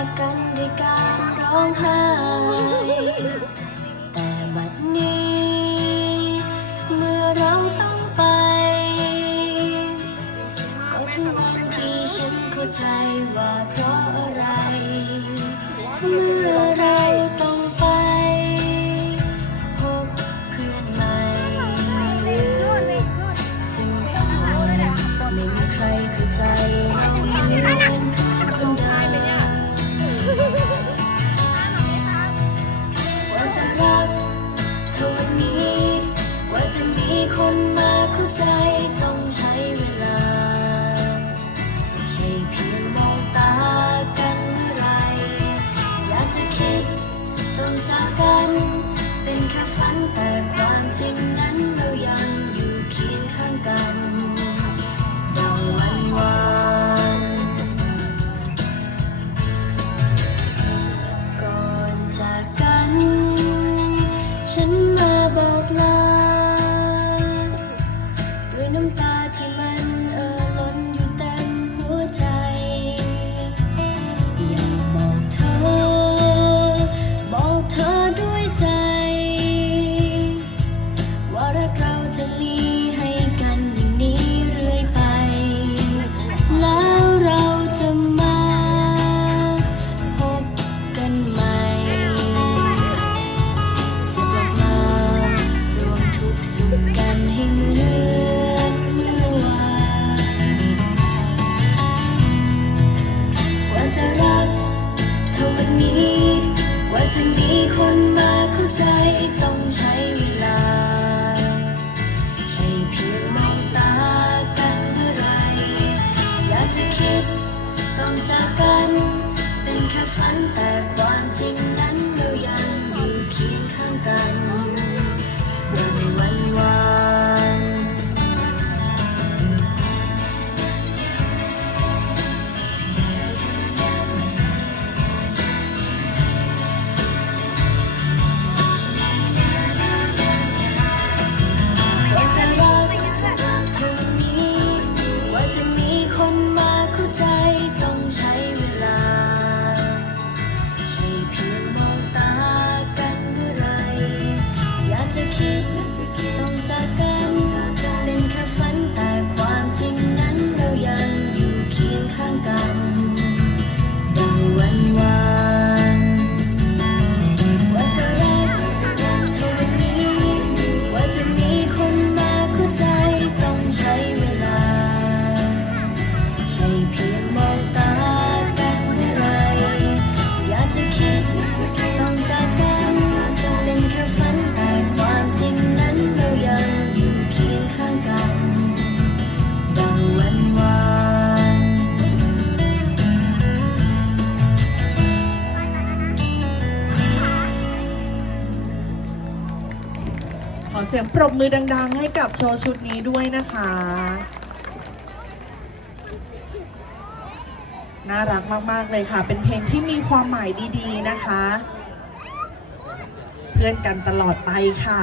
ากันด้วยการร้องไห้ แต่บัดนี้ เมื่อเราต้องไป ก็ถึงวันที่ฉันเข้าใจ about love. นี้ ว่าจะมีคนมาเข้าใจต้อง ขอเสียงปรบมือดัง ๆ ให้กับโชว์ชุดนี้ด้วยนะคะ น่ารักมาก ๆ เลยค่ะ เป็นเพลงที่มีความหมายดี ๆ นะคะ เพื่อนกันตลอดไปค่ะ